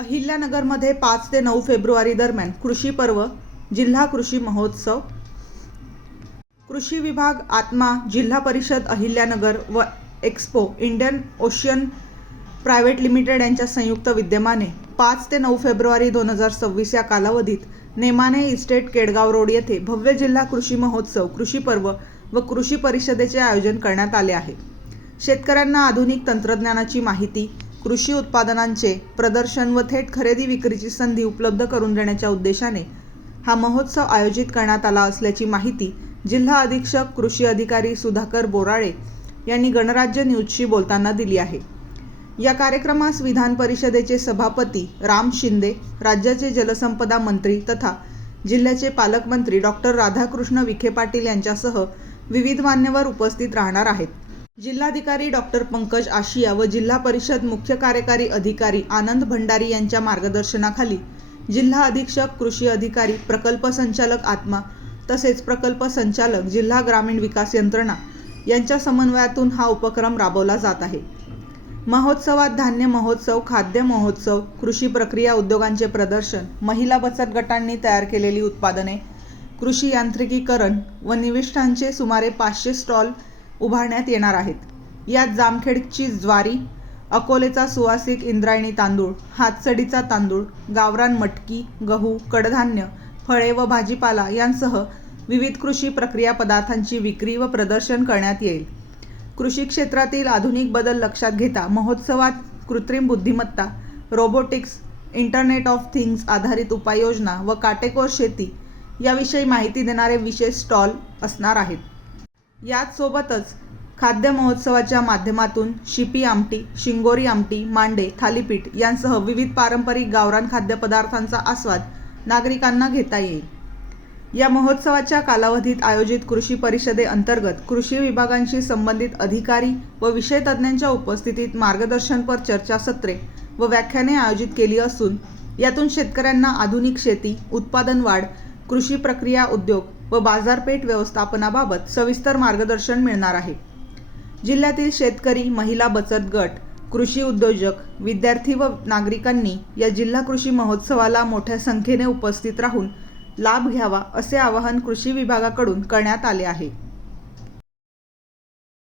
अहिल्यानगरमध्ये 5 ते 9 फेब्रुवारी दरम्यान कृषी पर्व, जिल्हा कृषी महोत्सव. कृषी विभाग, आत्मा, जिल्हा परिषद अहिल्यानगर व expo Indian ocean private limited यांच्या संयुक्त विद्यमाने 5 ते 9 फेब्रुवारी 2026 या कालावधीत नेमाने इस्टेट, केडगाव रोड येथे भव्य जिल्हा कृषी महोत्सव, कृषी पर्व व कृषी परिषदेचे आयोजन करण्यात आले आहे. शेतकऱ्यांना आधुनिक तंत्रज्ञानाची माहिती, कृषी उत्पादनांचे प्रदर्शन व थेट खरेदी विक्रीची संधी उपलब्ध करून देण्याच्या उद्देशाने हा महोत्सव आयोजित करण्यात आला असल्याची माहिती जिल्हा अधीक्षक कृषी अधिकारी सुधाकर बोराळे यांनी गणराज्य न्यूजशी बोलताना दिली आहे. या कार्यक्रमास विधान परिषदेचे सभापती राम शिंदे, राज्याचे जलसंपदा मंत्री तथा जिल्ह्याचे पालकमंत्री डॉक्टर राधाकृष्ण विखे पाटील यांच्यासह विविध मान्यवर उपस्थित राहणार आहेत. जिल्हाधिकारी डॉक्टर पंकज आशिया व जिल्हा परिषद मुख्य कार्यकारी अधिकारी आनंद भंडारी यांच्या मार्गदर्शनाखाली जिल्हा अधीक्षक कृषी अधिकारी, प्रकल्प संचालक आत्मा तसेच प्रकल्प संचालक जिल्हा ग्रामीण विकास यंत्रणा यांच्या समन्वयातून हा उपक्रम राबवला जात आहे. महोत्सवात धान्य महोत्सव, खाद्य महोत्सव, कृषी प्रक्रिया उद्योगांचे प्रदर्शन, महिला बचत गटांनी तयार केलेली उत्पादने, कृषी यांत्रिकीकरण व निविष्ठांचे सुमारे 500 स्टॉल उभारण्यात येणार आहेत. यात जामखेडची ज्वारी, अकोलेचा सुवासिक इंद्रायणी तांदूळ, हातसडीचा तांदूळ, गावरान मटकी, गहू, कडधान्य, फळे व भाजीपाला यांसह विविध कृषी प्रक्रिया पदार्थांची विक्री व प्रदर्शन करण्यात येईल. कृषी क्षेत्रातील आधुनिक बदल लक्षात घेता महोत्सवात कृत्रिम बुद्धिमत्ता, रोबोटिक्स, इंटरनेट ऑफ थिंग्स आधारित उपाययोजना व काटेकोर शेती याविषयी माहिती देणारे विशेष स्टॉल असणार आहेत. याच सोबतच खाद्य महोत्सवाच्या माध्यमातून शिपी आमटी, शिंगोरी आमटी, मांडे, थालीपीठ यांसह विविध पारंपरिक गावरान खाद्यपदार्थांचा आस्वाद नागरिकांना घेता येईल. या महोत्सवाच्या कालावधीत आयोजित कृषी परिषदेअंतर्गत कृषी विभागांशी संबंधित अधिकारी व विषय तज्ज्ञांच्या उपस्थितीत मार्गदर्शनपर चर्चासत्रे व व्याख्याने आयोजित केली असून यातून शेतकऱ्यांना आधुनिक शेती, उत्पादन वाढ, कृषी प्रक्रिया उद्योग व बाजारपेठ व्यवस्थापनाबाबत सविस्तर मार्गदर्शन मिळणार आहे. जिल्ह्यातील शेतकरी, महिला बचत गट, कृषी उद्योजक, विद्यार्थी व नागरिकांनी या जिल्हा कृषी महोत्सवाला मोठ्या संख्येने उपस्थित राहून लाभ घ्यावा असे आवाहन कृषी विभागाकडून करण्यात आले आहे.